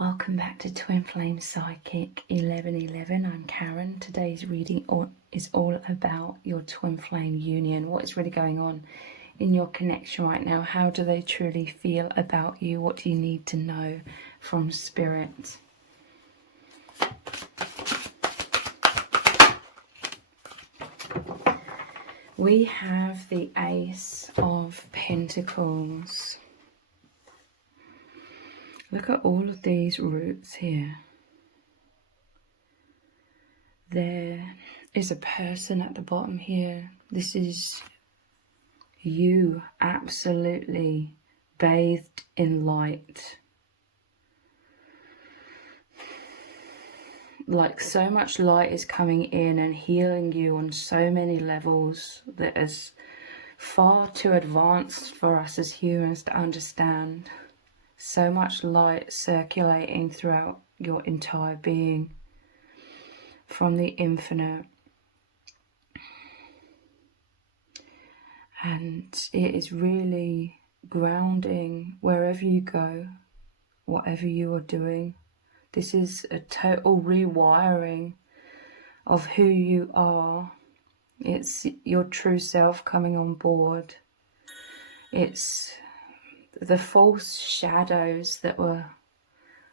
Welcome back to Twin Flame Psychic 1111. I'm Karen. Today's reading is all about your twin flame union. What is really going on in your connection right now? How do they truly feel about you? What do you need to know from Spirit? We have the Ace of Pentacles. Look at all of these roots here. There is a person at the bottom here. This is you, absolutely bathed in light. Like so much light is coming in and healing you on so many levels that is far too advanced for us as humans to understand. So much light circulating throughout your entire being from the infinite. And it is really grounding wherever you go, whatever you are doing. This is a total rewiring of who you are. It's your true self coming on board. It's the false shadows that were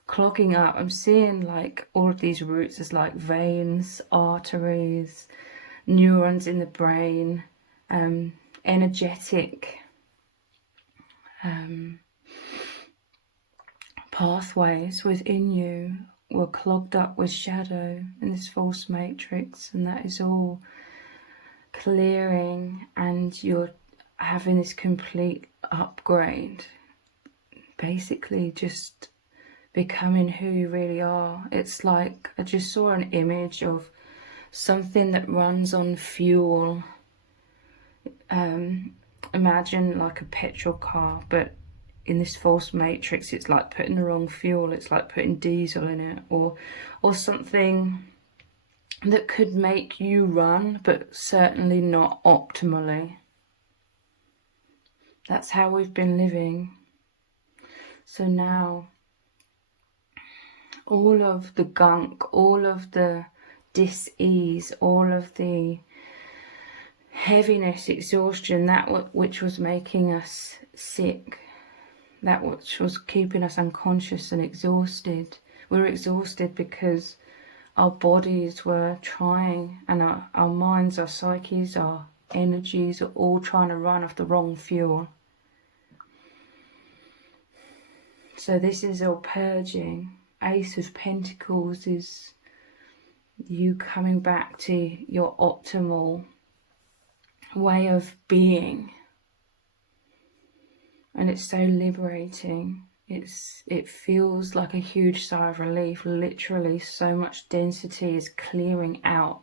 clogging up. I'm seeing like all of these roots as like veins, arteries, neurons in the brain, energetic pathways within you were clogged up with shadow in this false matrix, and that is all clearing, and you're having this complete upgrade, basically just becoming who you really are. It's like I just saw an image of something that runs on fuel. Imagine like a petrol car, but in this false matrix it's like putting the wrong fuel. It's like putting diesel in it, or something that could make you run, but certainly not optimally. That's how we've been living. So now all of the gunk, all of the dis-ease, all of the heaviness, exhaustion, that which was making us sick, that which was keeping us unconscious and exhausted. We were exhausted because our bodies were trying, and our minds, our psyches, our energies are all trying to run off the wrong fuel. So this is all purging. Ace of Pentacles is you coming back to your optimal way of being, and it's so liberating. It feels like a huge sigh of relief. Literally so much density is clearing out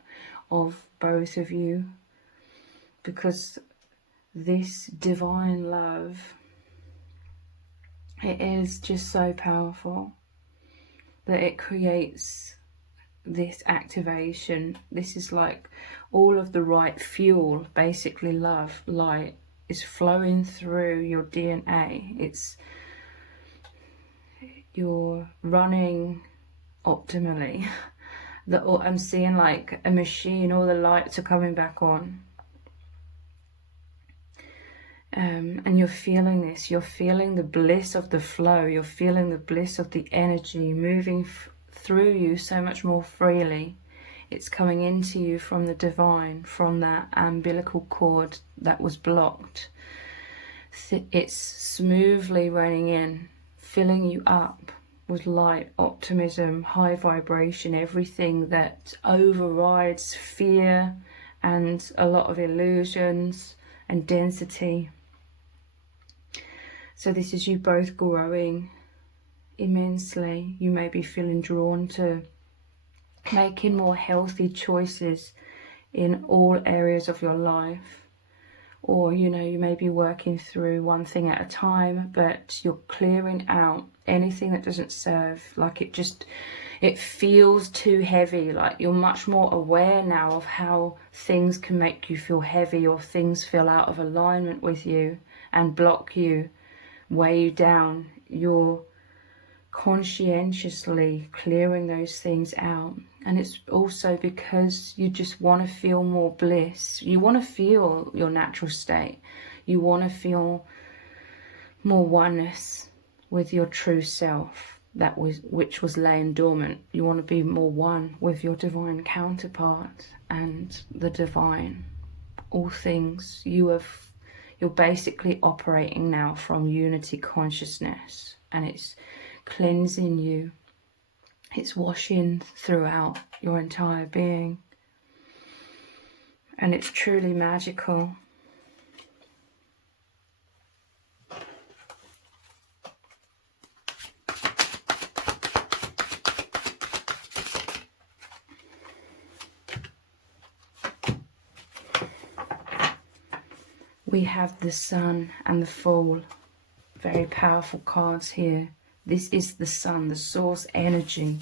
of both of you, because this divine love, it is just so powerful that it creates this activation. This is like all of the right fuel, basically love, light, is flowing through your DNA. You're running optimally. I'm seeing like a machine, all the lights are coming back on. And you're feeling this, you're feeling the bliss of the flow, you're feeling the bliss of the energy moving through you so much more freely. It's coming into you from the divine, from that umbilical cord that was blocked. It's smoothly running in, filling you up with light, optimism, high vibration, everything that overrides fear and a lot of illusions and density. So this is you both growing immensely. You may be feeling drawn to making more healthy choices in all areas of your life, or you may be working through one thing at a time, but you're clearing out anything that doesn't serve. Like it feels too heavy. Like you're much more aware now of how things can make you feel heavy, or things feel out of alignment with you and block you, weigh you down. You're conscientiously clearing those things out. And it's also because you just want to feel more bliss. You want to feel your natural state. You want to feel more oneness with your true self, which was laying dormant. You want to be more one with your divine counterpart and the divine. All things you're basically operating now from unity consciousness, and it's cleansing you. It's washing throughout your entire being, and it's truly magical. We have the Sun and the Fool, very powerful cards here. This is the Sun, the source energy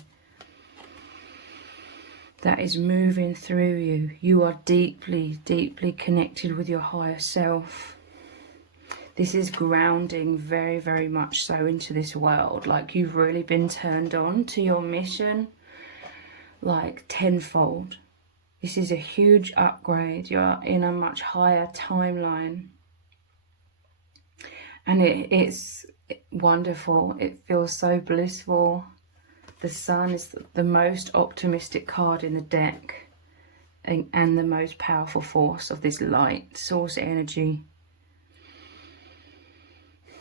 that is moving through you. You are deeply, deeply connected with your higher self. This is grounding very, very much so into this world. Like, you've really been turned on to your mission, like tenfold. This is a huge upgrade. You're in a much higher timeline. And it's wonderful. It feels so blissful. The Sun is the most optimistic card in the deck, and the most powerful force of this light source energy.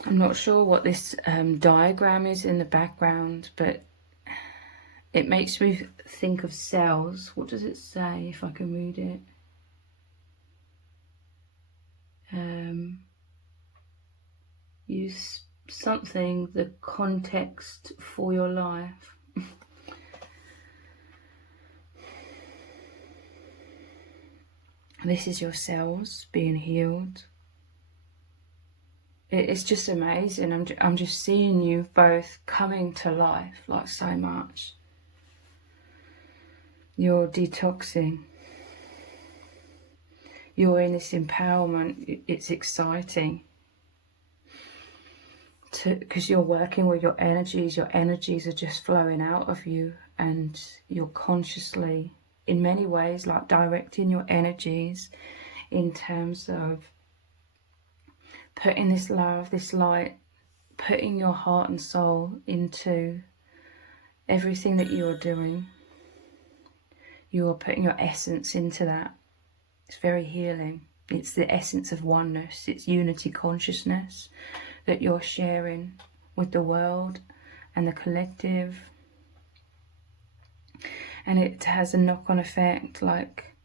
I'm not sure what this diagram is in the background, but it makes me think of cells. What does it say, if I can read it? Use something, the context for your life. This is your cells being healed. It's just amazing. I'm just seeing you both coming to life, like, so much. You're detoxing. You're in this empowerment. It's exciting. Because you're working with your energies. Your energies are just flowing out of you, and you're consciously, in many ways, like, directing your energies in terms of putting this love, this light, putting your heart and soul into everything that you are doing. You are putting your essence into that. It's very healing. It's the essence of oneness. It's unity consciousness that you're sharing with the world and the collective. And it has a knock-on effect. Like,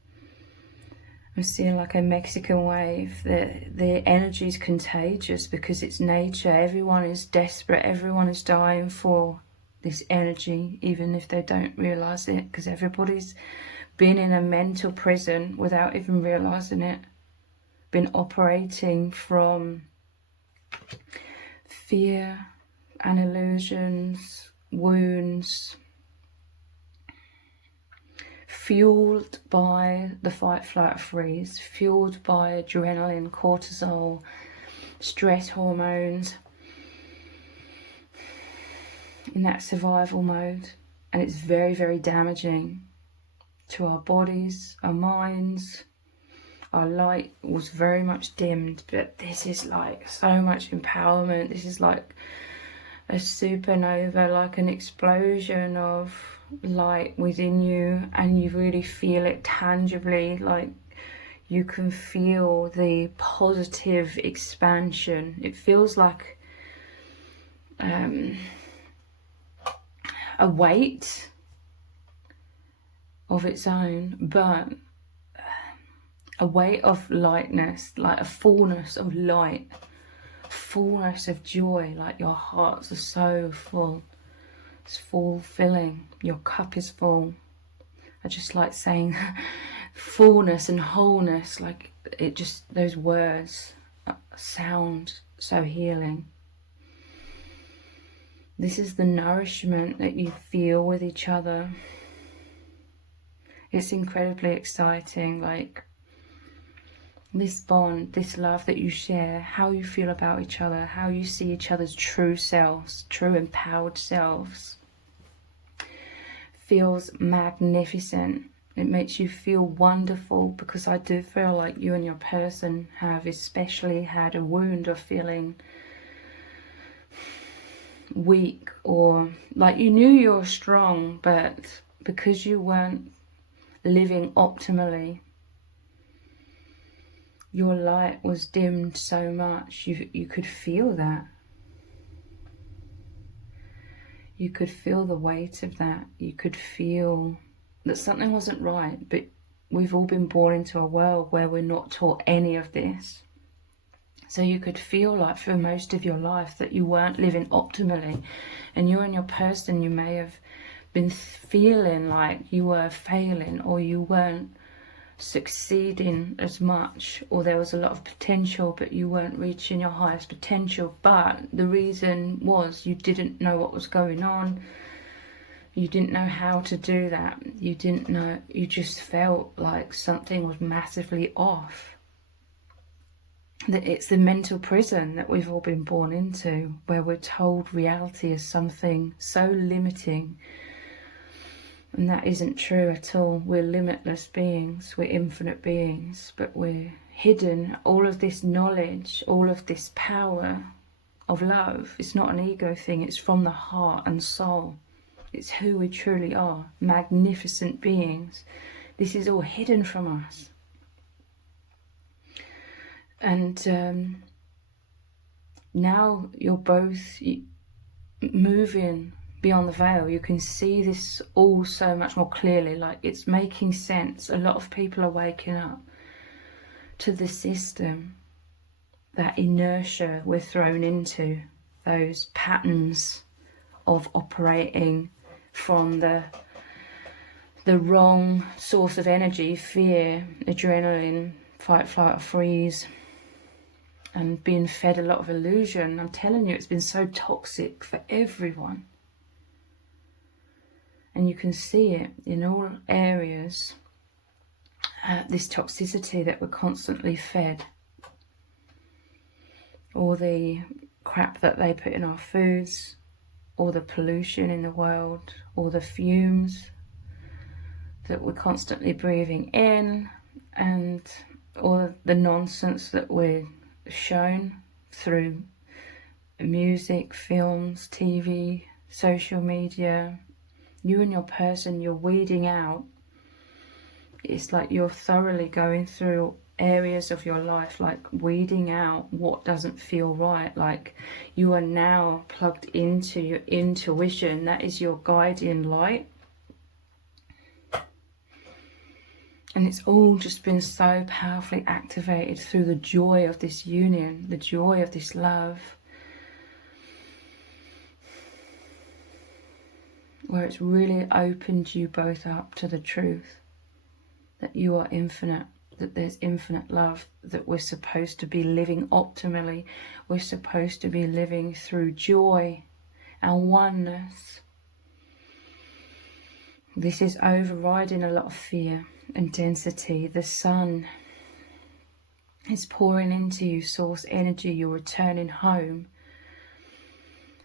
I'm seeing like a Mexican wave. The energy is contagious because it's nature. Everyone is desperate. Everyone is dying for this energy, even if they don't realize it, because everybody's been in a mental prison without even realizing it. Been operating from fear and illusions, wounds, fueled by the fight, flight, or freeze, fueled by adrenaline, cortisol, stress hormones, in that survival mode. And it's very, very damaging to our bodies, our minds. Our light was very much dimmed, but this is like so much empowerment. This is like a supernova, like an explosion of light within you, and you really feel it tangibly. Like, you can feel the positive expansion. It feels like a weight of its own, but a weight of lightness, like a fullness of light, fullness of joy. Like, your hearts are so full. It's fulfilling. Your cup is full. I just like saying fullness and wholeness. Like, it just, those words sound so healing. This is the nourishment that you feel with each other. It's incredibly exciting. Like, this bond, this love that you share, how you feel about each other, how you see each other's true selves, true empowered selves, feels magnificent. It makes you feel wonderful, because I do feel like you and your person have especially had a wound of feeling weak, or like you knew you were strong, but because you weren't living optimally, your light was dimmed so much. You could feel that. You could feel the weight of that. You could feel that something wasn't right, but we've all been born into a world where we're not taught any of this. So you could feel like for most of your life that you weren't living optimally, and you and your person, you may have been feeling like you were failing, or you weren't succeeding as much, or there was a lot of potential but you weren't reaching your highest potential. But the reason was you didn't know what was going on. You didn't know how to do that. You didn't know, you just felt like something was massively off. That it's the mental prison that we've all been born into, where we're told reality is something so limiting. And that isn't true at all. We're limitless beings, we're infinite beings, but we're hidden. All of this knowledge, all of this power of love, it's not an ego thing, it's from the heart and soul. It's who we truly are, magnificent beings. This is all hidden from us. And now you're both moving beyond the veil. You can see this all so much more clearly, like it's making sense. A lot of people are waking up to the system, that inertia we're thrown into, those patterns of operating from the wrong source of energy, fear, adrenaline, fight, flight or freeze, and being fed a lot of illusion. I'm telling you, it's been so toxic for everyone. And you can see it in all areas, this toxicity that we're constantly fed. All the crap that they put in our foods, all the pollution in the world, all the fumes that we're constantly breathing in, and all the nonsense that we're shown through music, films, TV, social media. You and your person, you're weeding out. It's like you're thoroughly going through areas of your life, like weeding out what doesn't feel right. Like you are now plugged into your intuition. That is your guiding light. And it's all just been so powerfully activated through the joy of this union, the joy of this love, where it's really opened you both up to the truth that you are infinite, that there's infinite love, that we're supposed to be living optimally. We're supposed to be living through joy and oneness. This is overriding a lot of fear and density. The sun is pouring into you, source energy. You're returning home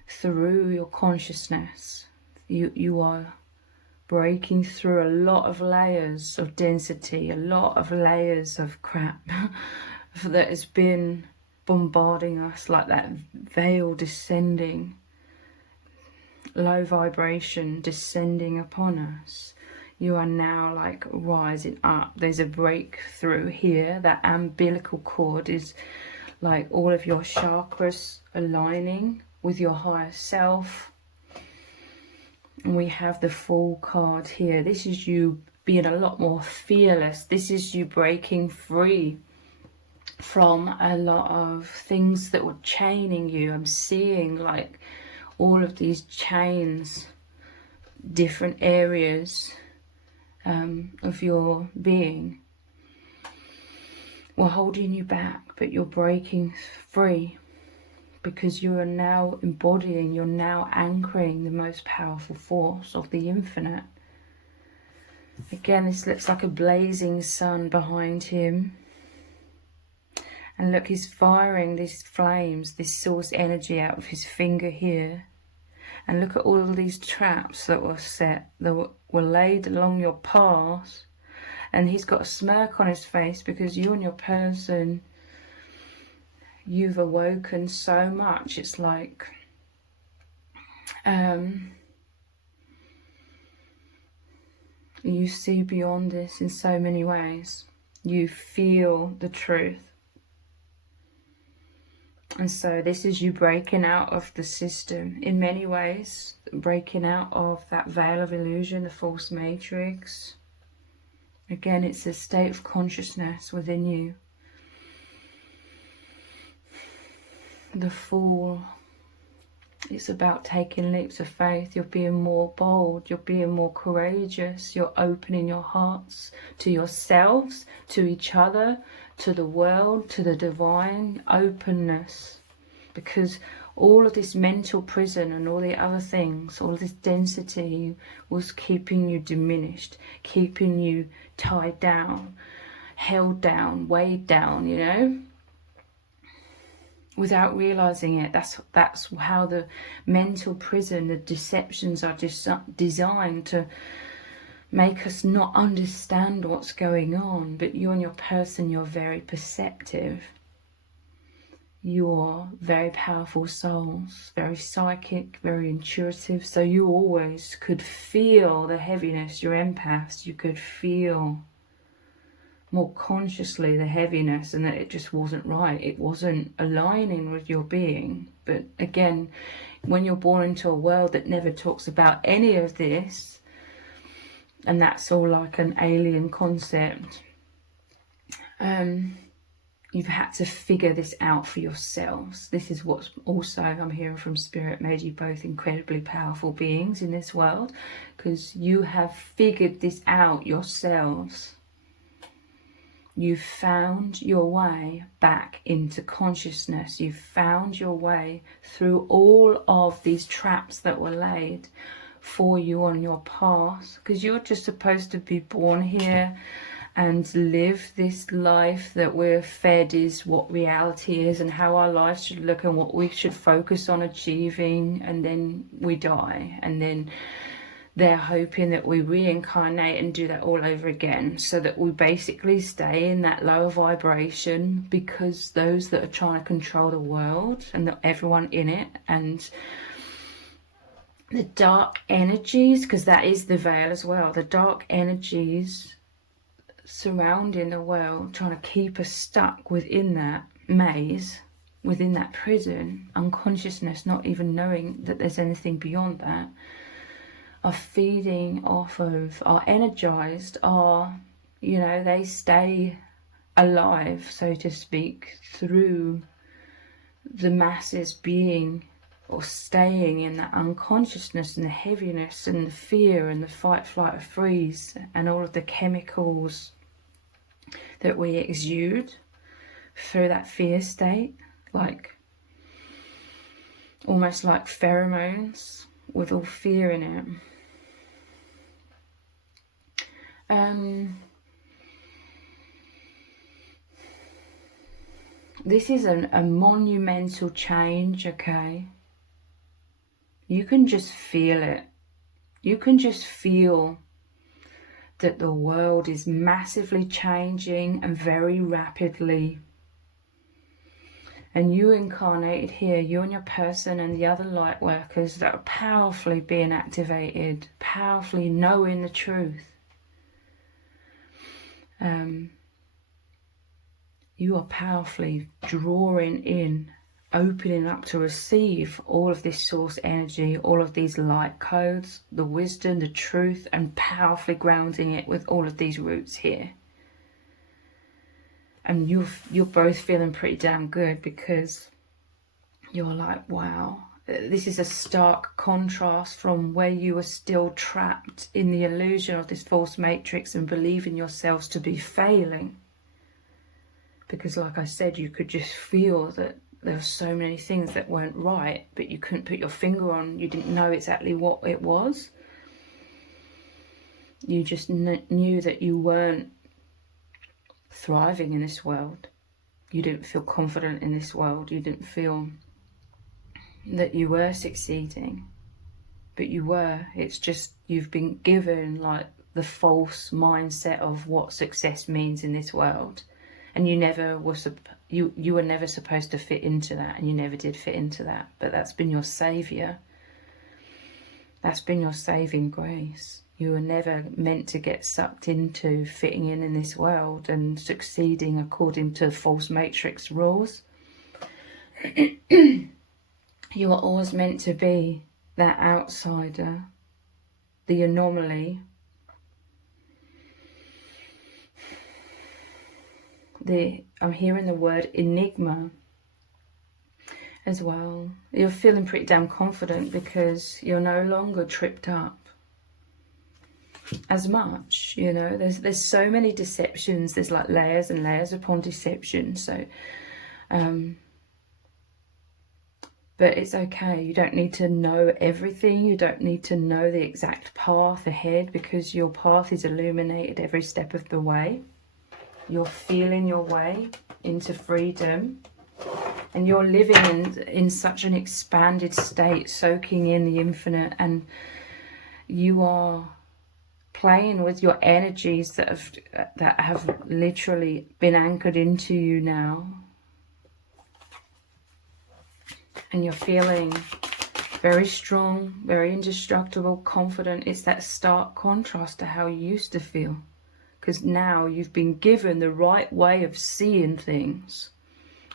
through your consciousness. You are breaking through a lot of layers of density, a lot of layers of crap that has been bombarding us, like that veil descending, low vibration descending upon us. You are now like rising up. There's a breakthrough here. That umbilical cord is like all of your chakras aligning with your higher self. And we have the Fool card here. This is you being a lot more fearless. This is you breaking free from a lot of things that were chaining you. I'm seeing like all of these chains, different areas of your being were holding you back, but you're breaking free. Because you are now embodying, you're now anchoring the most powerful force of the infinite. Again, this looks like a blazing sun behind him. And look, he's firing these flames, this source energy out of his finger here. And look at all of these traps that were set, that were laid along your path. And he's got a smirk on his face because you and your person, you've awoken so much. It's like you see beyond this in so many ways. You feel the truth. And so this is you breaking out of the system in many ways, breaking out of that veil of illusion, the false matrix. Again, it's a state of consciousness within you. The Fool, it's about taking leaps of faith. You're being more bold, you're being more courageous, you're opening your hearts to yourselves, to each other, to the world, to the divine. Openness, because all of this mental prison and all the other things, all of this density was keeping you diminished, keeping you tied down, held down, weighed down, you know, without realizing it. That's how the mental prison, the deceptions are just designed to make us not understand what's going on. But you and your person, you're very perceptive. You're very powerful souls, very psychic, very intuitive. So you always could feel the heaviness. You're empaths. You could feel more consciously the heaviness, and that it just wasn't right. It wasn't aligning with your being. But again, when you're born into a world that never talks about any of this, and that's all like an alien concept, you've had to figure this out for yourselves. This is what's also, I'm hearing from Spirit, made you both incredibly powerful beings in this world, because you have figured this out yourselves. You've found your way back into consciousness. You've found your way through all of these traps that were laid for you on your path, because you're just supposed to be born here and live this life that we're fed is what reality is and how our lives should look and what we should focus on achieving, and then we die, and then they're hoping that we reincarnate and do that all over again, so that we basically stay in that lower vibration, because those that are trying to control the world and everyone in it, and the dark energies, because that is the veil as well, the dark energies surrounding the world, trying to keep us stuck within that maze, within that prison, unconsciousness, not even knowing that there's anything beyond that, are feeding off of, are energized, are, you know, they stay alive, so to speak, through the masses being or staying in that unconsciousness and the heaviness and the fear and the fight, flight or freeze and all of the chemicals that we exude through that fear state, like almost like pheromones with all fear in it. This is a monumental change, okay? You can just feel it. You can just feel that the world is massively changing and very rapidly. And you incarnated here, you and your person and the other light workers that are powerfully being activated, powerfully knowing the truth. You are powerfully drawing in, opening up to receive all of this source energy, all of these light codes, the wisdom, the truth, and powerfully grounding it with all of these roots here. And you're both feeling pretty damn good, because you're like, wow, this is a stark contrast from where you are still trapped in the illusion of this false matrix and believing yourselves to be failing. Because like I said, you could just feel that there were so many things that weren't right, but you couldn't put your finger on, you didn't know exactly what it was. You just knew that you weren't thriving in this world. you didn't feel confident in this world. You didn't feel that you were succeeding, but you were. It's just you've been given like the false mindset of what success means in this world, and you never were you were never supposed to fit into that, and you never did fit into that. But that's been your savior. That's been your saving grace. You were never meant to get sucked into fitting in this world and succeeding according to false matrix rules. You were always meant to be that outsider, the anomaly, I'm hearing the word enigma as well. You're feeling pretty damn confident because you're no longer tripped up as much, you know. There's so many deceptions. There's like layers and layers upon deception. So but it's okay. You don't need to know everything. You don't need to know the exact path ahead, because your path is illuminated every step of the way. You're feeling your way into freedom, and you're living in such an expanded state, soaking in the infinite, and you are playing with your energies that have literally been anchored into you now. And you're feeling very strong, very indestructible, confident. It's that stark contrast to how you used to feel, because now you've been given the right way of seeing things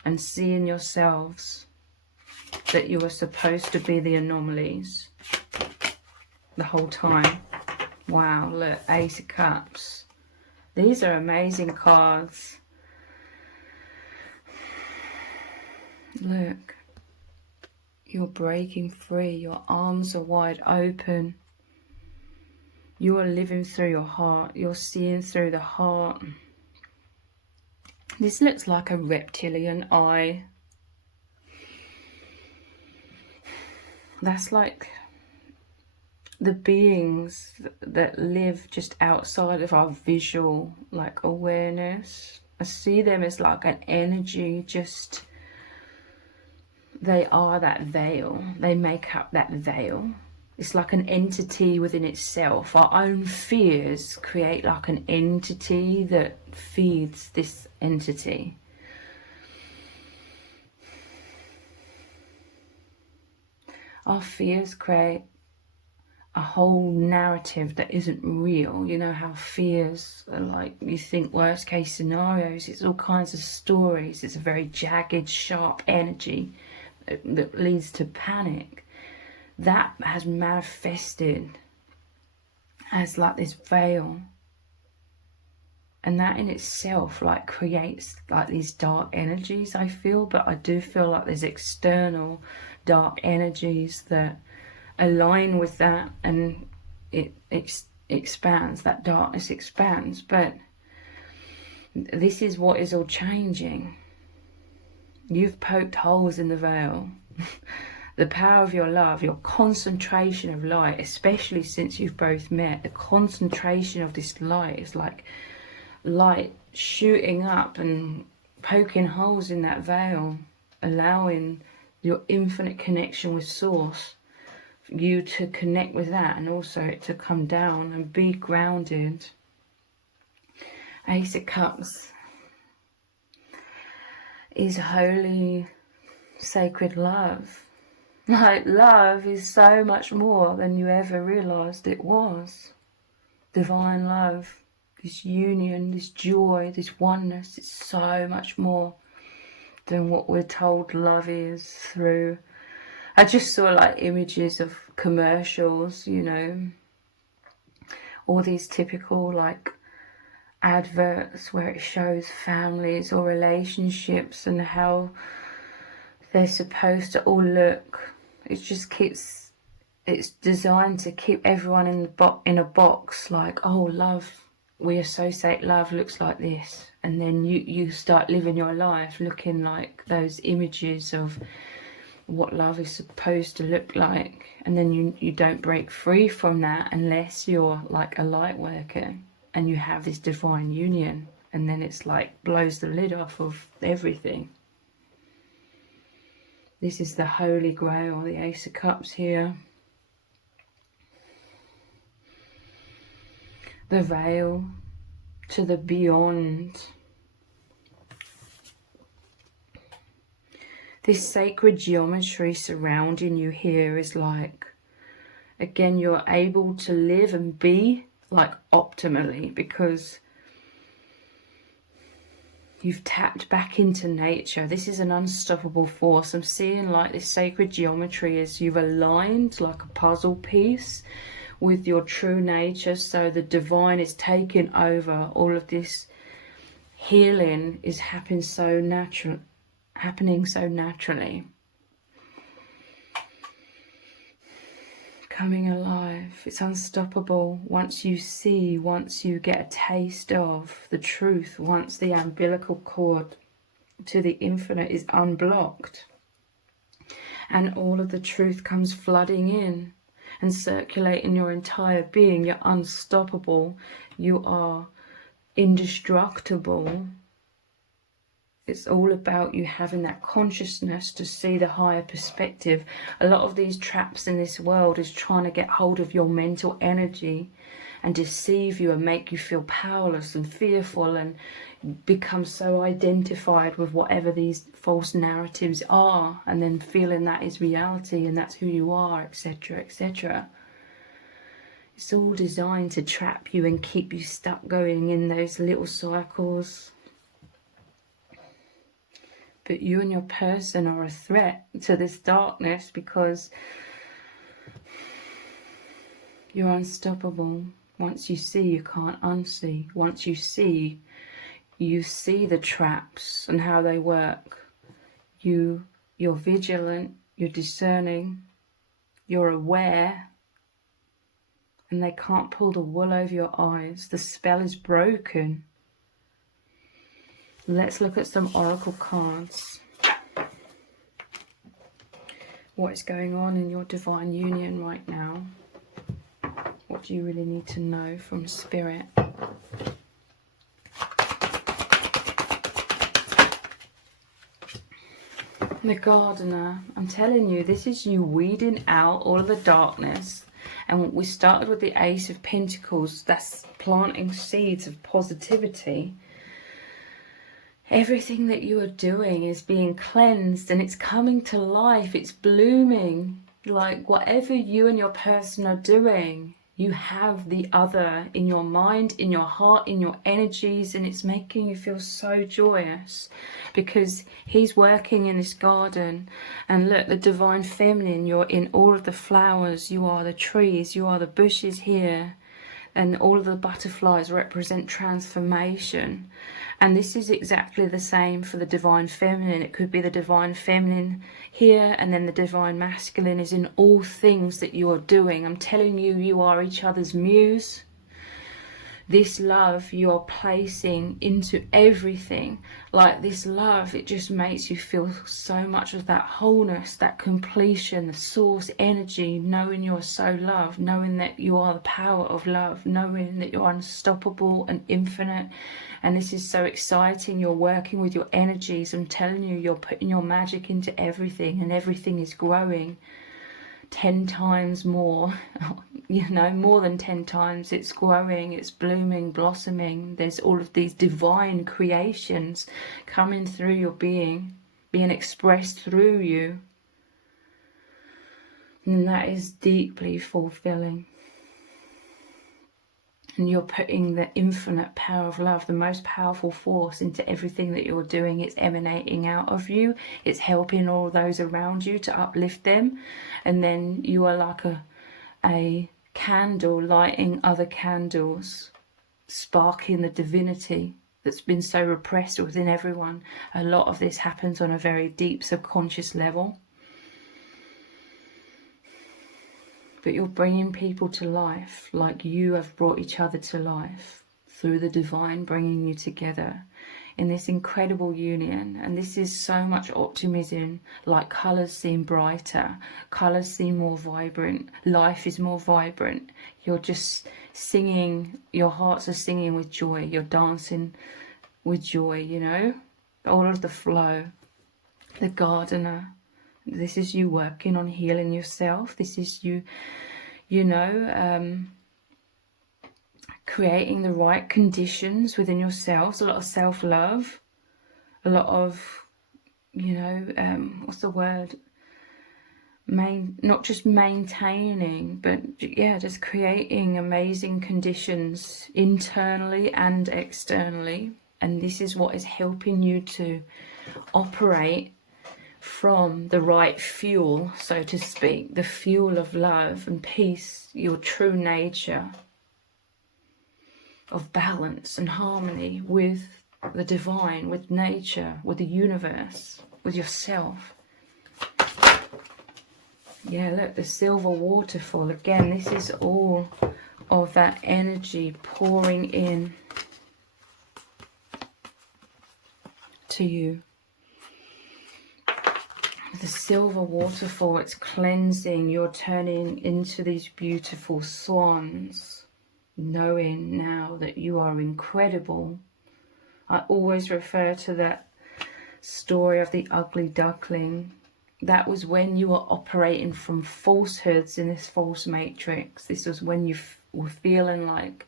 and seeing yourselves, that you were supposed to be the anomalies the whole time. Wow, look, Ace of Cups. These are amazing cards. Look, you're breaking free. Your arms are wide open. You are living through your heart. You're seeing through the heart. This looks like a reptilian eye. That's like the beings that live just outside of our visual like awareness. I see them as like an energy, just they are that veil. They make up that veil. It's like an entity within itself. Our own fears create like an entity that feeds this entity. Our fears create a whole narrative that isn't real. You know how fears are like, you think worst case scenarios. It's all kinds of stories. It's a very jagged, sharp energy that leads to panic. That has manifested as like this veil, and that in itself like creates like these dark energies, I feel. But I do feel like there's external dark energies that align with that, and it expands, that darkness expands. But this is what is all changing. You've poked holes in the veil. The power of your love, your concentration of light, especially since you've both met, the concentration of this light is like light shooting up and poking holes in that veil, allowing your infinite connection with Source, you to connect with that, and also it to come down and be grounded. Ace of Cups is holy, sacred love. Like, love is so much more than you ever realized it was. Divine love, this union, this joy, this oneness, it's so much more than what we're told love is through. I just saw like images of commercials, you know, all these typical like adverts where it shows families or relationships and how they're supposed to all look. It just keeps, it's designed to keep everyone in a box, like, oh, love, we associate love looks like this, and then you start living your life looking like those images of what love is supposed to look like, and then you don't break free from that unless you're like a light worker and you have this divine union. and then it's like blows the lid off of everything. This is the Holy Grail, the Ace of Cups here. The veil to the beyond. This sacred geometry surrounding you here is like, again, you're able to live and be like optimally, because you've tapped back into nature. This is an unstoppable force. I'm seeing like this sacred geometry as you've aligned like a puzzle piece with your true nature. So the divine is taking over. All of this healing is happening so naturally. Coming alive. It's unstoppable. Once you see, once you get a taste of the truth, once the umbilical cord to the infinite is unblocked, and all of the truth comes flooding in and circulating your entire being, you're unstoppable. You are indestructible. It's all about you having that consciousness to see the higher perspective. A lot of these traps in this world is trying to get hold of your mental energy and deceive you and make you feel powerless and fearful and become so identified with whatever these false narratives are, and then feeling that is reality and that's who you are, etc., etc. It's all designed to trap you and keep you stuck going in those little cycles. But you and your person are a threat to this darkness, because you're unstoppable. Once you see, you can't unsee. Once you see the traps and how they work. You're vigilant, you're discerning, you're aware, and they can't pull the wool over your eyes. The spell is broken. Let's look at some oracle cards. What is going on in your divine union right now? What do you really need to know from Spirit? The Gardener. I'm telling you, this is you weeding out all of the darkness. And we started with the Ace of Pentacles. That's planting seeds of positivity. Everything that you are doing is being cleansed and it's coming to life. It's blooming. Like whatever you and your person are doing, you have the other in your mind, in your heart, in your energies, and it's making you feel so joyous because he's working in this garden. And look, the divine feminine, you're in all of the flowers, you are the trees, you are the bushes here. And all of the butterflies represent transformation. And this is exactly the same for the divine feminine. It could be the divine feminine here, and then the divine masculine is in all things that you are doing. I'm telling you, you are each other's muse. This love you are placing into everything. Like this love, it just makes you feel so much of that wholeness, that completion, the source energy, knowing you're so loved, knowing that you are the power of love, knowing that you're unstoppable and infinite. And this is so exciting. You're working with your energies. I'm telling you, you're putting your magic into everything, and everything is growing 10 times more, you know, more than 10 times. It's growing, it's blooming, blossoming. There's all of these divine creations coming through your being, being expressed through you. And that is deeply fulfilling. And you're putting the infinite power of love, the most powerful force, into everything that you're doing. It's emanating out of you. It's helping all those around you to uplift them. And then you are like a candle lighting other candles, sparking the divinity that's been so repressed within everyone. A lot of this happens on a very deep subconscious level. But you're bringing people to life like you have brought each other to life through the divine bringing you together in this incredible union. And this is so much optimism, like colours seem brighter, colours seem more vibrant, life is more vibrant. You're just singing, your hearts are singing with joy, you're dancing with joy, you know, all of the flow, the gardener. This is you working on healing yourself. This is you, you know, creating the right conditions within yourselves. A lot of self-love, a lot of, you know, what's the word? Not just maintaining, but yeah, just creating amazing conditions internally and externally. And this is what is helping you to operate from the right fuel, so to speak, the fuel of love and peace, your true nature of balance and harmony with the divine, with nature, with the universe, with yourself. Yeah, look, the silver waterfall. Again, this is all of that energy pouring in to you. The silver waterfall, it's cleansing. You're turning into these beautiful swans, knowing now that you are incredible. I always refer to that story of the ugly duckling. That was when you were operating from falsehoods in this false matrix. This was when you were feeling like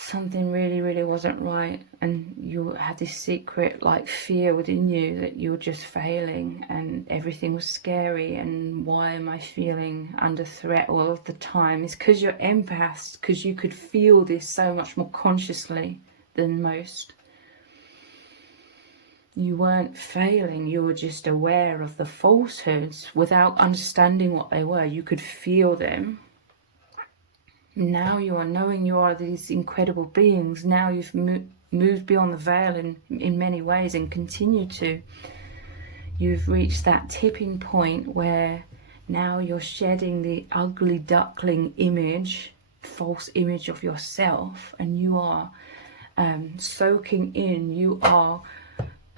something really, really wasn't right, and you had this secret like fear within you that you were just failing and everything was scary, and why am I feeling under threat all of the time? It's because you're empaths, because you could feel this so much more consciously than most. You weren't failing, you were just aware of the falsehoods without understanding what they were. You could feel them. Now you are knowing you are these incredible beings. Now you've moved beyond the veil in many ways and continue to. You've reached that tipping point where now you're shedding the ugly duckling image, false image of yourself, and you are soaking in, you are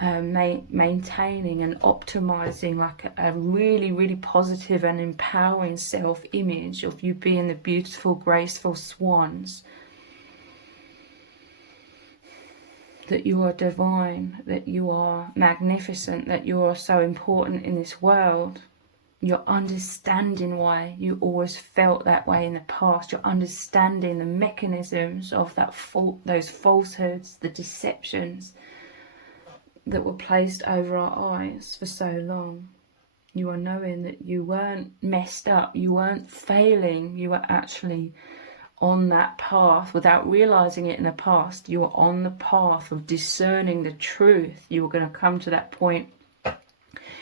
maintaining and optimizing like a really, really positive and empowering self-image of you being the beautiful, graceful swans, that you are divine, that you are magnificent, that you are so important in this world. You're understanding why you always felt that way in the past. You're understanding the mechanisms of that those falsehoods, the deceptions that were placed over our eyes for so long. You are knowing that you weren't messed up, you weren't failing, you were actually on that path without realizing it in the past. You were on the path of discerning the truth. You were going to come to that point,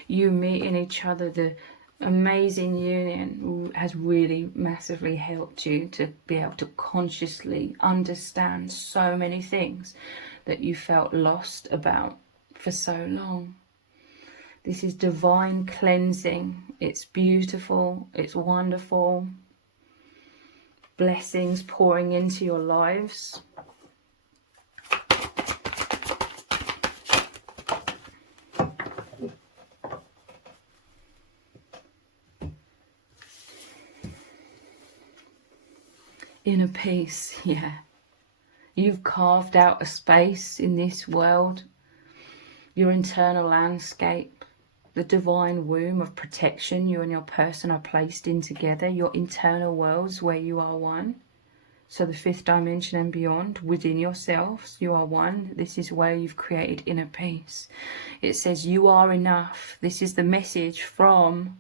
you meeting each other. The amazing union has really massively helped you to be able to consciously understand so many things that you felt lost about for so long. This is divine cleansing. It's beautiful, it's wonderful. Blessings pouring into your lives. Inner peace, yeah. You've carved out a space in this world, your internal landscape, the divine womb of protection you and your person are placed in together, your internal worlds where you are one. So the fifth dimension and beyond, within yourselves, you are one. This is where you've created inner peace. It says you are enough. This is the message from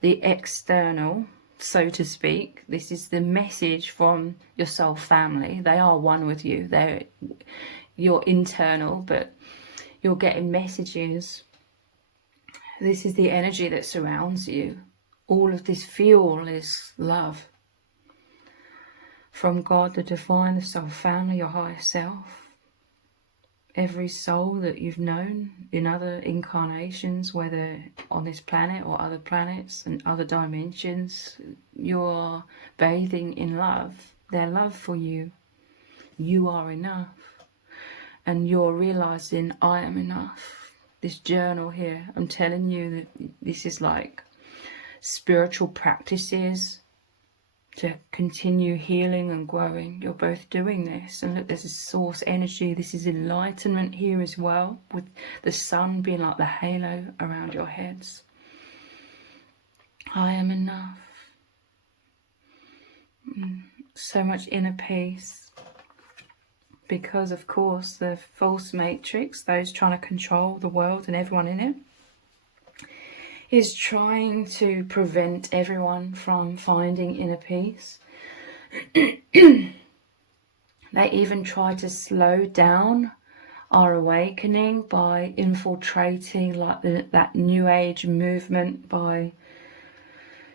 the external, so to speak. This is the message from your soul family. They are one with you. They're your internal, but you're getting messages. This is the energy that surrounds you. All of this fuel is love. From God, the divine, the soul family, your higher self. Every soul that you've known in other incarnations, whether on this planet or other planets and other dimensions, you're bathing in love. Their love for you. You are enough. And you're realizing, I am enough. This journal here, I'm telling you that this is like spiritual practices to continue healing and growing. You're both doing this. And look, there's a source energy. This is enlightenment here as well, with the sun being like the halo around your heads. I am enough. So much inner peace. Because, of course, the false matrix, those trying to control the world and everyone in it, is trying to prevent everyone from finding inner peace. They even try to slow down our awakening by infiltrating like that new age movement, by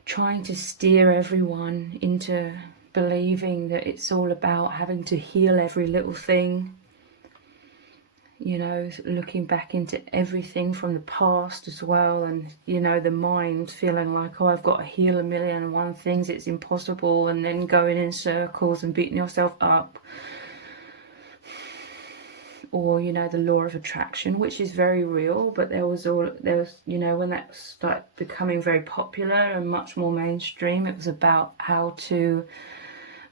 trying to steer everyone into believing that it's all about having to heal every little thing. You know, looking back into everything from the past as well, and you know, the mind feeling like, oh, I've got to heal 1,000,001 things, it's impossible, and then going in circles and beating yourself up. Or, you know, the law of attraction, which is very real, but there was, you know, when that started becoming very popular and much more mainstream, it was about how to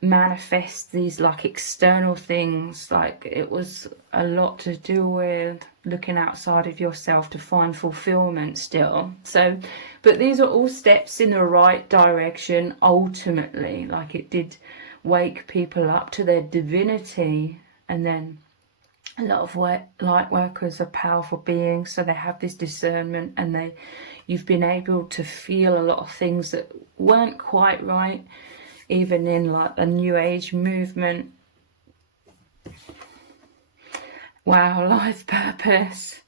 manifest these like external things. Like, it was a lot to do with looking outside of yourself to find fulfillment still. So, but these are all steps in the right direction ultimately. Like, it did wake people up to their divinity. And then a lot of light workers are powerful beings, so they have this discernment, and you've been able to feel a lot of things that weren't quite right, even in like the new age movement. Wow, life purpose.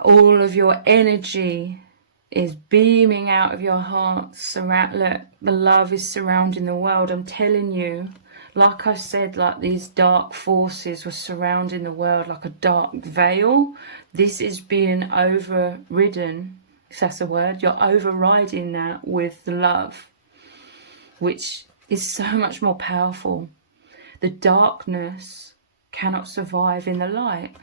All of your energy is beaming out of your heart. Look, the love is surrounding the world. I'm telling you, like I said, like these dark forces were surrounding the world like a dark veil. This is being overridden, if that's a word. You're overriding that with the love, which is so much more powerful. The darkness cannot survive in the light.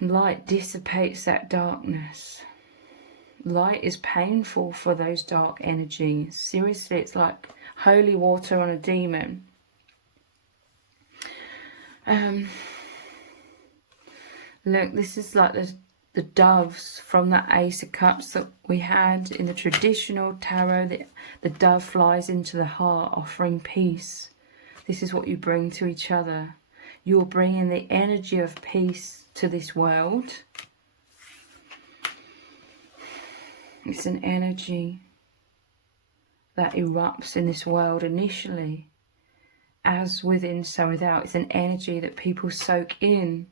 Light dissipates that darkness. Light is painful for those dark energies. Seriously, it's like holy water on a demon. Look, this is like the doves from that Ace of Cups that we had in the traditional tarot. The dove flies into the heart, offering peace. This is what you bring to each other. You're bringing the energy of peace to this world. It's an energy that erupts in this world initially, as within, so without. It's an energy that people soak in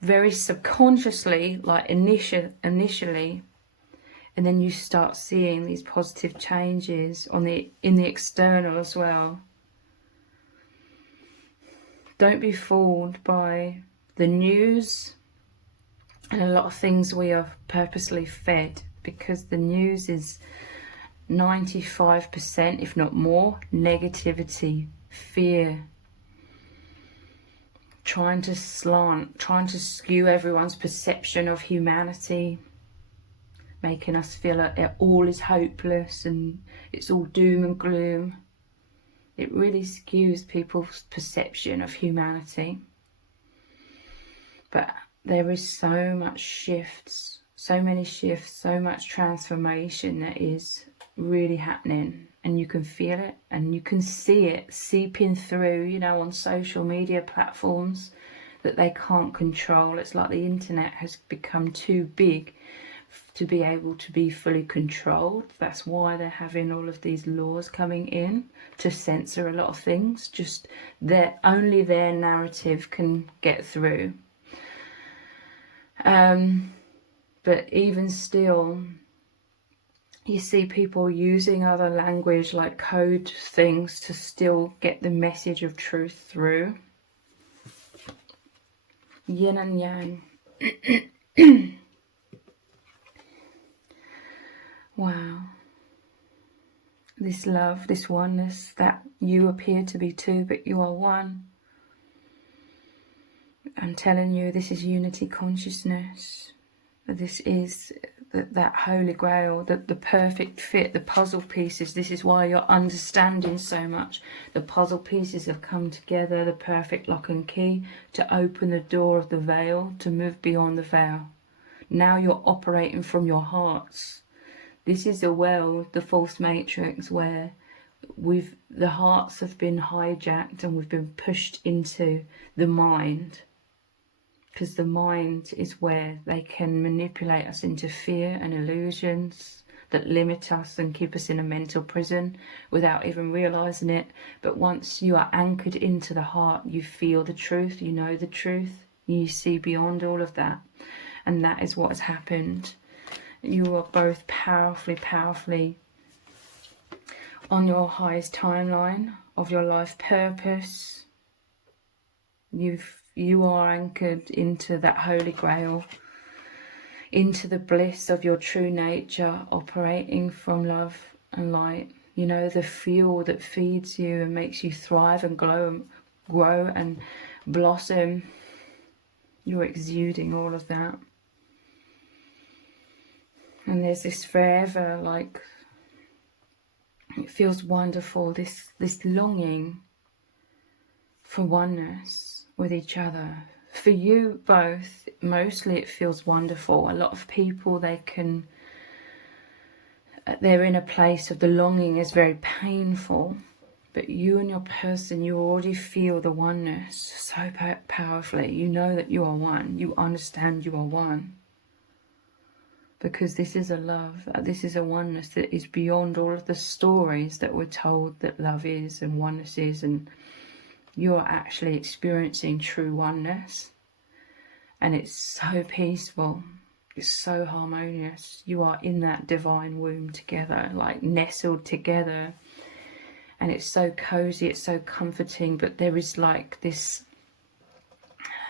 very subconsciously, like initially, and then you start seeing these positive changes in the external as well. Don't be fooled by the news and a lot of things we are purposely fed, because the news is 95%, if not more, negativity, fear, trying to skew everyone's perception of humanity, making us feel like all is hopeless and it's all doom and gloom. It really skews people's perception of humanity. But there is so much shifts, so many shifts, so much transformation that is really happening, and you can feel it and you can see it seeping through, you know, on social media platforms that they can't control. It's like the internet has become too big to be able to be fully controlled. That's why they're having all of these laws coming in to censor a lot of things. Just only their narrative can get through. But even still, you see people using other language like code things to still get the message of truth through. Yin and yang. Wow. This love, this oneness, that you appear to be two, but you are one. I'm telling you, this is unity consciousness. This is that holy grail, the perfect fit, the puzzle pieces. This is why you're understanding so much. The puzzle pieces have come together, the perfect lock and key to open the door of the veil, to move beyond the veil. Now you're operating from your hearts. This is the world, the false matrix, where the hearts have been hijacked and we've been pushed into the mind. Because the mind is where they can manipulate us into fear and illusions that limit us and keep us in a mental prison without even realizing it. But once you are anchored into the heart, you feel the truth, you know the truth, you see beyond all of that. And that is what has happened. You are both powerfully on your highest timeline of your life purpose. You are anchored into that holy grail, into the bliss of your true nature, operating from love and light. You know, the fuel that feeds you and makes you thrive and grow and blossom. You're exuding all of that. And there's this forever, like, it feels wonderful, this longing for oneness with each other. For you both, mostly it feels wonderful. A lot of people, they're in a place of the longing is very painful, but you and your person, you already feel the oneness so powerfully. You know that you are one. You understand you are one. Because this is a love, this is a oneness that is beyond all of the stories that we're told that love is and oneness is, and you're actually experiencing true oneness. And it's so peaceful, it's so harmonious. You are in that divine womb together, like nestled together. And it's so cozy, it's so comforting, but there is like this,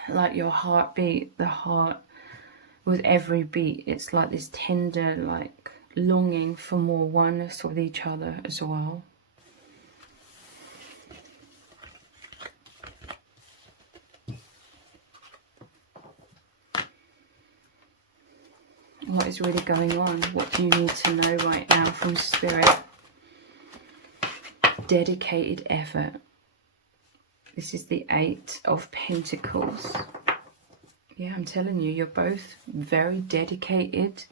like your heartbeat, the heart, with every beat, it's like this tender, like longing for more oneness with each other as well. What is really going on? What do you need to know right now from Spirit? Dedicated effort. This is the 8 of Pentacles. Yeah, I'm telling you, you're both very dedicated.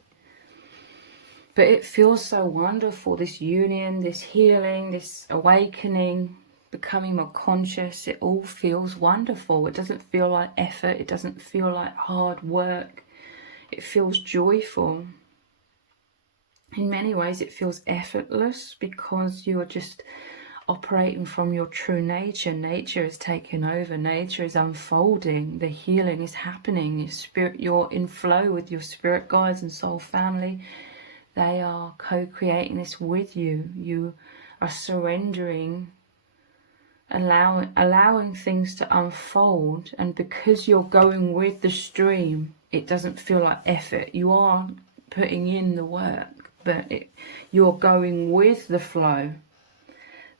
But it feels so wonderful, this union, this healing, this awakening, becoming more conscious. It all feels wonderful. It doesn't feel like effort. It doesn't feel like hard work. It feels joyful. In many ways, it feels effortless because you are just operating from your true nature. Nature is taking over. Nature is unfolding. The healing is happening. Your spirit, you're in flow with your spirit guides and soul family. They are co-creating this with you. You are surrendering, allowing things to unfold. And because you're going with the stream, it doesn't feel like effort. You are putting in the work, but you're going with the flow.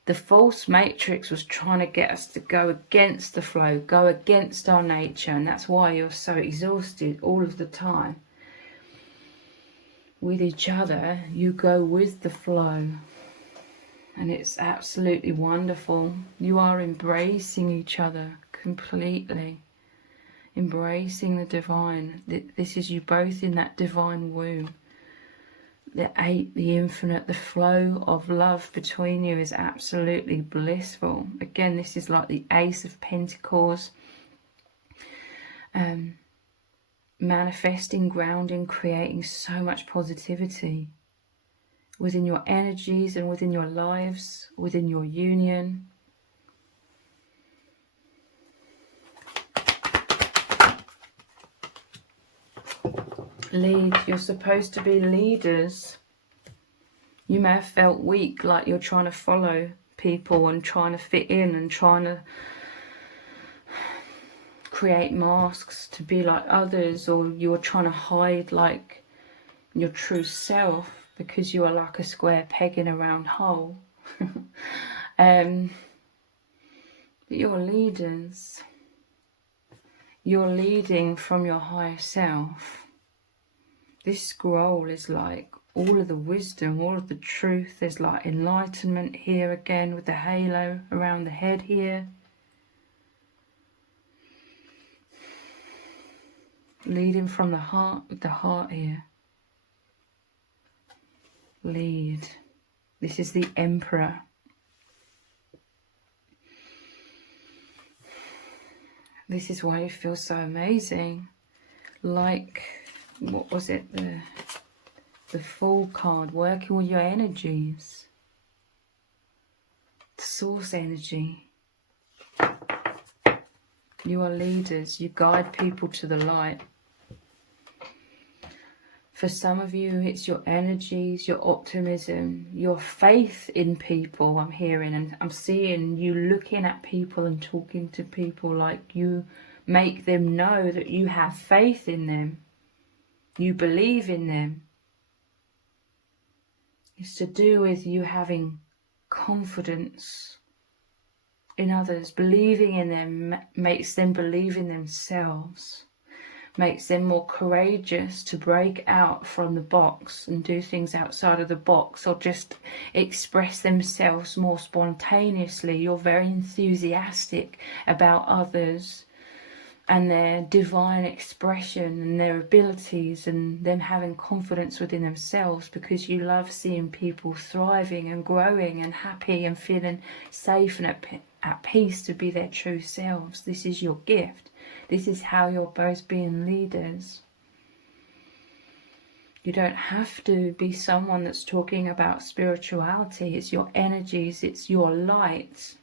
The false matrix was trying to get us to go against the flow, go against our nature, and that's why you're so exhausted all of the time. With each other, you go with the flow, and it's absolutely wonderful. You are embracing each other completely, embracing the divine. This is you both in that divine womb. The 8, the infinite, the flow of love between you is absolutely blissful. Again, this is like the Ace of Pentacles. Manifesting, grounding, creating so much positivity within your energies and within your lives, within your union. Lead. You're supposed to be leaders. You may have felt weak, like you're trying to follow people and trying to fit in and trying to create masks to be like others, or you're trying to hide like your true self because you are like a square peg in a round hole. But you're leaders. You're leading from your higher self. This scroll is like all of the wisdom, all of the truth. There's like enlightenment here again with the halo around the head here. Leading from the heart, with the heart here. Lead. This is the Emperor. This is why you feel so amazing. Like, what was it? The Fool card, working with your energies. The source energy. You are leaders. You guide people to the light. For some of you, it's your energies, your optimism, your faith in people I'm hearing. And I'm seeing you looking at people and talking to people like you make them know that you have faith in them. You believe in them. It's to do with you having confidence in others. Believing in them makes them believe in themselves. Makes them more courageous to break out from the box and do things outside of the box, or just express themselves more spontaneously. You're very enthusiastic about others and their divine expression and their abilities and them having confidence within themselves, because you love seeing people thriving and growing and happy and feeling safe and at peace to be their true selves. This is your gift. This is how you're both being leaders. You don't have to be someone that's talking about spirituality. It's your energies, it's your light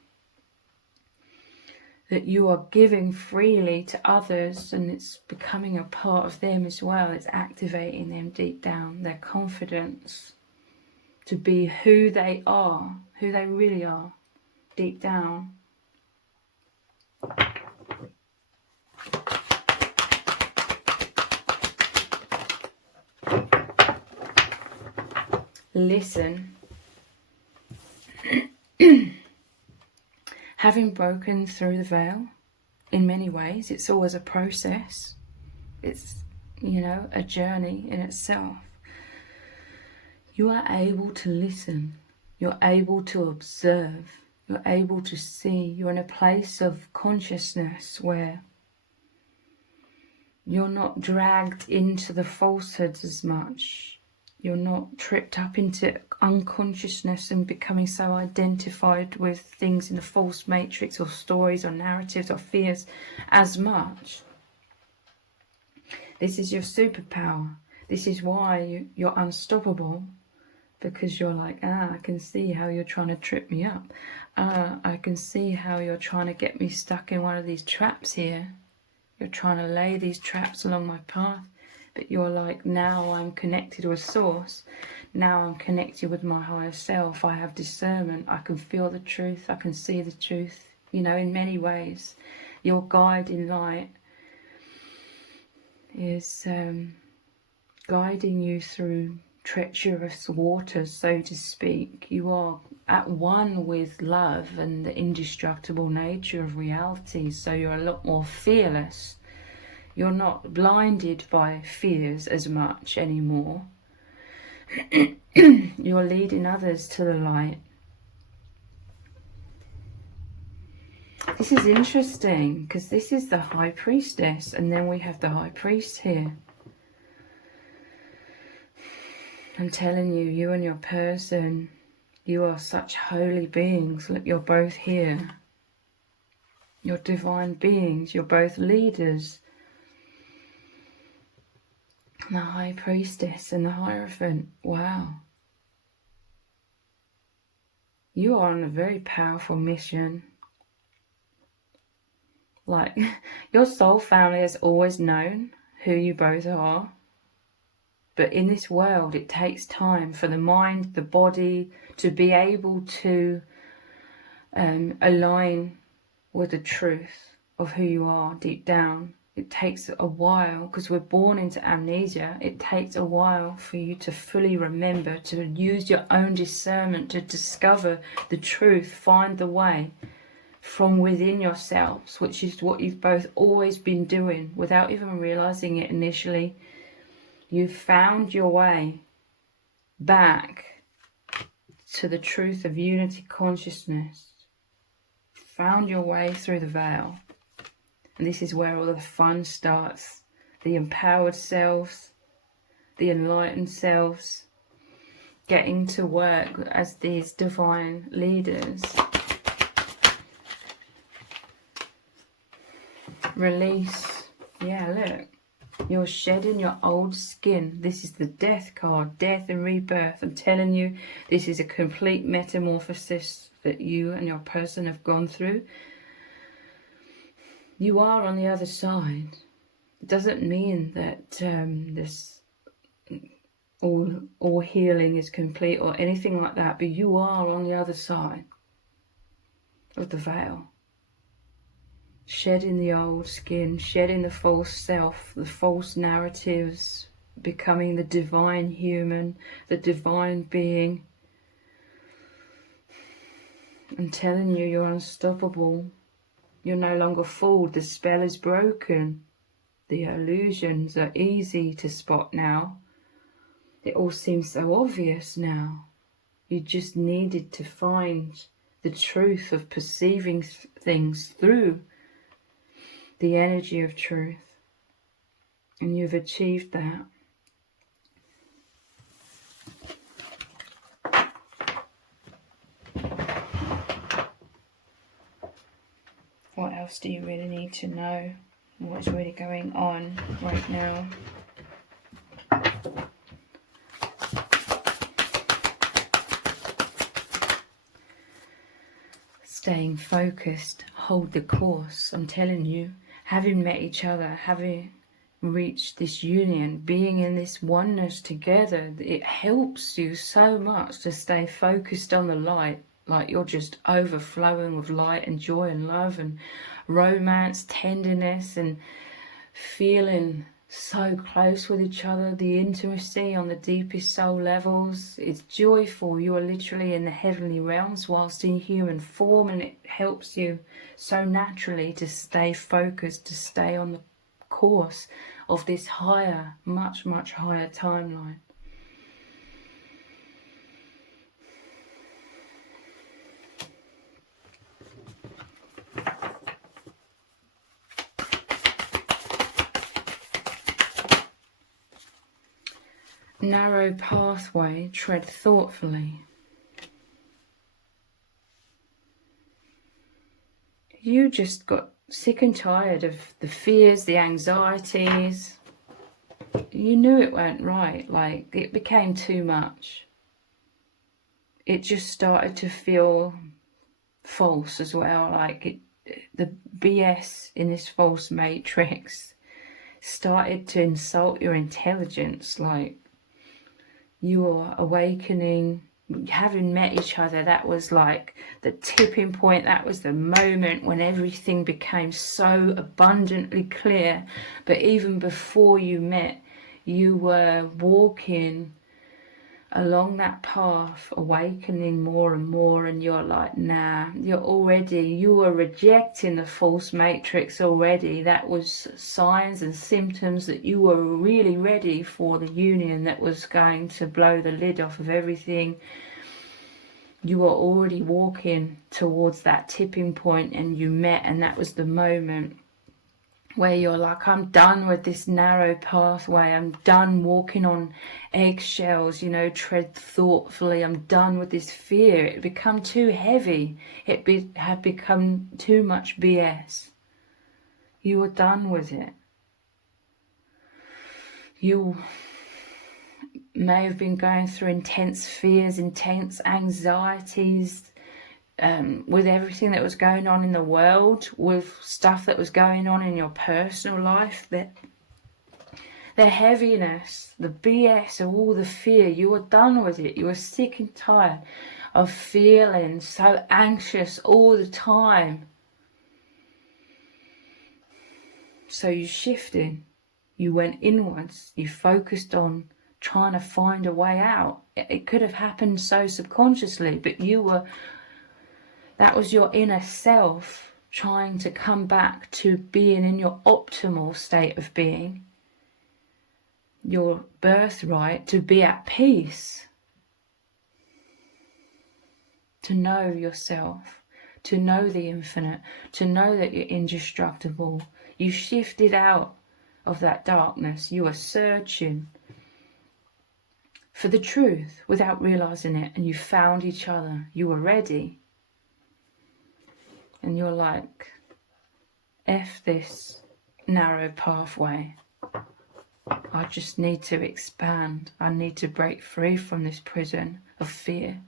that you are giving freely to others, and it's becoming a part of them as well. It's activating them deep down, their confidence to be who they are, who they really are, deep down. Listen. Having broken through the veil, in many ways, it's always a process. It's, you know, a journey in itself. You are able to listen. You're able to observe. You're able to see. You're in a place of consciousness where you're not dragged into the falsehoods as much. You're not tripped up into unconsciousness and becoming so identified with things in the false matrix or stories or narratives or fears as much. This is your superpower. This is why you're unstoppable, because you're like, I can see how you're trying to trip me up. I can see how you're trying to get me stuck in one of these traps here. You're trying to lay these traps along my path. But you're like, now I'm connected with Source. Now I'm connected with my higher self. I have discernment. I can feel the truth. I can see the truth. You know, in many ways, your guiding light is guiding you through treacherous waters, so to speak. You are at one with love and the indestructible nature of reality. So you're a lot more fearless. You're not blinded by fears as much anymore. You're leading others to the light. This is interesting because this is the High Priestess, and then we have the High Priest here. I'm telling you, you and your person, you are such holy beings. Look, you're both here. You're divine beings. You're both leaders. The High Priestess and the Hierophant. Wow. You are on a very powerful mission. Like, your soul family has always known who you both are. But in this world, it takes time for the mind, the body, to be able to align with the truth of who you are deep down. It takes a while, because we're born into amnesia. It takes a while for you to fully remember, to use your own discernment to discover the truth, find the way from within yourselves, which is what you've both always been doing without even realizing it initially. You found your way back to the truth of unity consciousness. Found your way through the veil. And this is where all the fun starts. The empowered selves, the enlightened selves, getting to work as these divine leaders. Release. Yeah, look. You're shedding your old skin. This is the death card, death and rebirth. I'm telling you, this is a complete metamorphosis that you and your person have gone through. You are on the other side. It doesn't mean that this all healing is complete or anything like that, but you are on the other side of the veil. Shedding the old skin, shedding the false self, the false narratives, becoming the divine human, the divine being. I'm telling you, you're unstoppable. You're no longer fooled. The spell is broken. The illusions are easy to spot now. It all seems so obvious now. You just needed to find the truth of perceiving things through the energy of truth. And you've achieved that. What else do you really need to know? What's really going on right now? Staying focused, hold the course. I'm telling you, having met each other, having reached this union, being in this oneness together, it helps you so much to stay focused on the light. Like you're just overflowing with light and joy and love and romance, tenderness, and feeling so close with each other. The intimacy on the deepest soul levels, it's joyful. You are literally in the heavenly realms whilst in human form, and it helps you so naturally to stay focused, to stay on the course of this higher, much, much higher timeline. Narrow pathway, tread thoughtfully. You just got sick and tired of the fears, the anxieties. You knew it weren't right, like it became too much. It just started to feel false as well, like the BS in this false matrix started to insult your intelligence, like your awakening, having met each other, that was like the tipping point. That was the moment when everything became so abundantly clear. But even before you met, you were walking along that path, awakening more and more, and you're like, nah, you were rejecting the false matrix already. That was signs and symptoms that you were really ready for the union that was going to blow the lid off of everything. You were already walking towards that tipping point, and you met, and that was the moment where you're like, I'm done with this narrow pathway. I'm done walking on eggshells, tread thoughtfully. I'm done with this fear. It had become too heavy. It had become too much BS. You were done with it. You may have been going through intense fears, intense anxieties, with everything that was going on in the world, with stuff that was going on in your personal life, that the heaviness, the BS of all the fear, you were done with it. You were sick and tired of feeling so anxious all the time. So you shifted, you went inwards, you focused on trying to find a way out. It could have happened so subconsciously, but that was your inner self trying to come back to being in your optimal state of being. your birthright to be at peace, to know yourself, to know the infinite, to know that you're indestructible. You shifted out of that darkness. You are searching for the truth without realizing it, and you found each other. You were ready. And you're like, F this narrow pathway. I just need to expand. I need to break free from this prison of fear.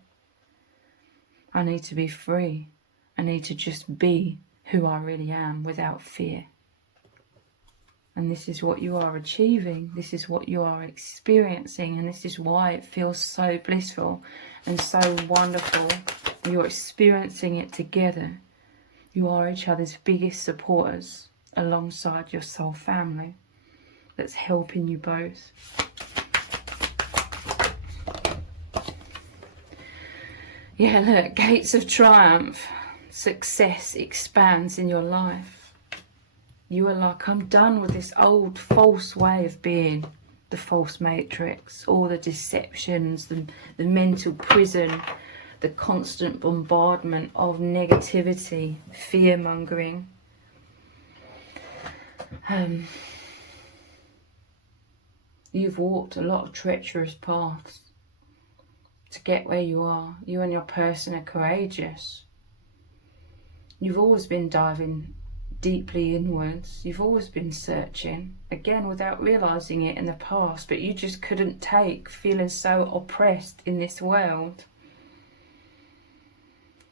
I need to be free. I need to just be who I really am without fear. And this is what you are achieving. This is what you are experiencing. And this is why it feels so blissful and so wonderful. You're experiencing it together. You are each other's biggest supporters alongside your soul family that's helping you both. Yeah, look, gates of triumph. Success expands in your life. You are like, I'm done with this old false way of being, the false matrix, all the deceptions, the mental prison, the constant bombardment of negativity, fear-mongering. You've walked a lot of treacherous paths to get where you are. You and your person are courageous. You've always been diving deeply inwards. You've always been searching, again without realizing it in the past, but you just couldn't take feeling so oppressed in this world.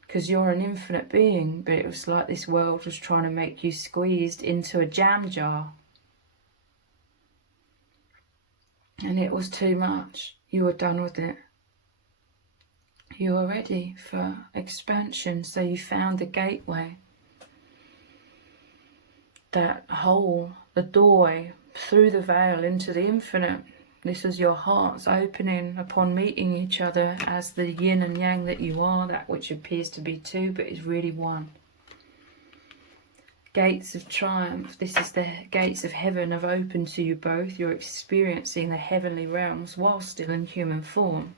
Because you're an infinite being, but it was like this world was trying to make you squeezed into a jam jar. And it was too much. You were done with it. You were ready for expansion, so you found the gateway. That hole, the doorway through the veil into the infinite. This is your hearts opening upon meeting each other as the yin and yang that you are, that which appears to be two but is really one. Gates of triumph. This is the gates of heaven have opened to you both. You're experiencing the heavenly realms while still in human form.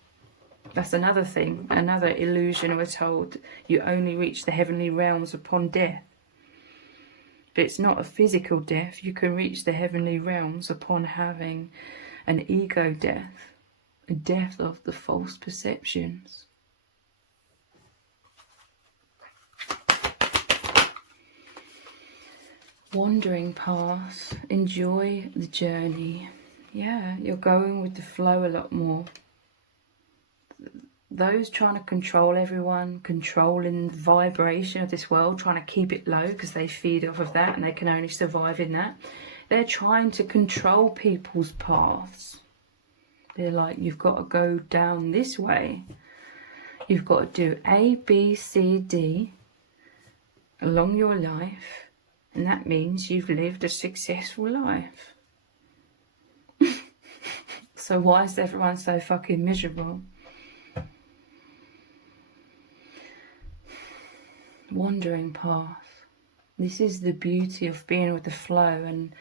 That's another thing, another illusion. We're told you only reach the heavenly realms upon death. But it's not a physical death. You can reach the heavenly realms upon having an ego death, a death of the false perceptions. Wandering path, enjoy the journey. Yeah, you're going with the flow a lot more. Those trying to control everyone, controlling the vibration of this world, trying to keep it low because they feed off of that and they can only survive in that. They're trying to control people's paths. They're like, you've got to go down this way. You've got to do A, B, C, D along your life. And that means you've lived a successful life. So why is everyone so fucking miserable? Wandering path. This is the beauty of being with the flow and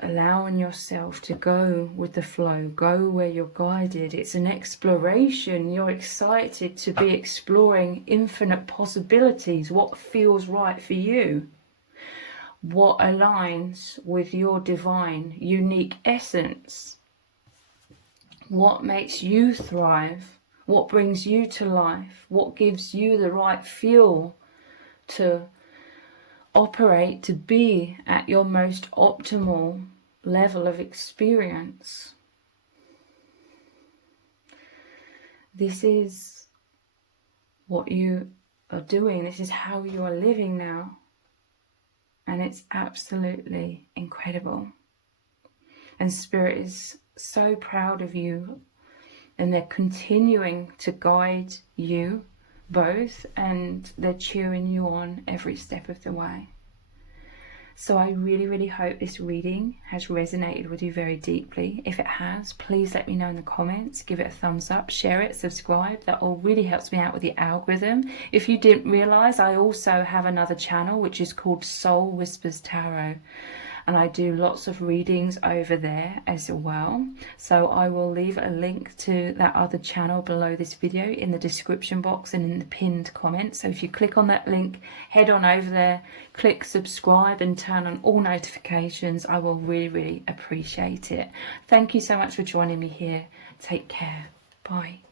allowing yourself to go with the flow, go where you're guided. It's an exploration. You're excited to be exploring infinite possibilities. What feels right for you? What aligns with your divine, unique essence? What makes you thrive? What brings you to life? What gives you the right fuel to operate, to be at your most optimal level of experience? This is what you are doing. This is how you are living now. And it's absolutely incredible. And Spirit is so proud of you. And they're continuing to guide you both. And they're cheering you on every step of the way. So I really, really hope this reading has resonated with you very deeply. If it has, please let me know in the comments. Give it a thumbs up, share it, subscribe. That all really helps me out with the algorithm. If you didn't realise, I also have another channel which is called Soul Whispers Tarot. and I do lots of readings over there as well. So I will leave a link to that other channel below this video in the description box and in the pinned comment. So if you click on that link, head on over there, click subscribe and turn on all notifications. I will really appreciate it. Thank you so much for joining me here. Take care. Bye.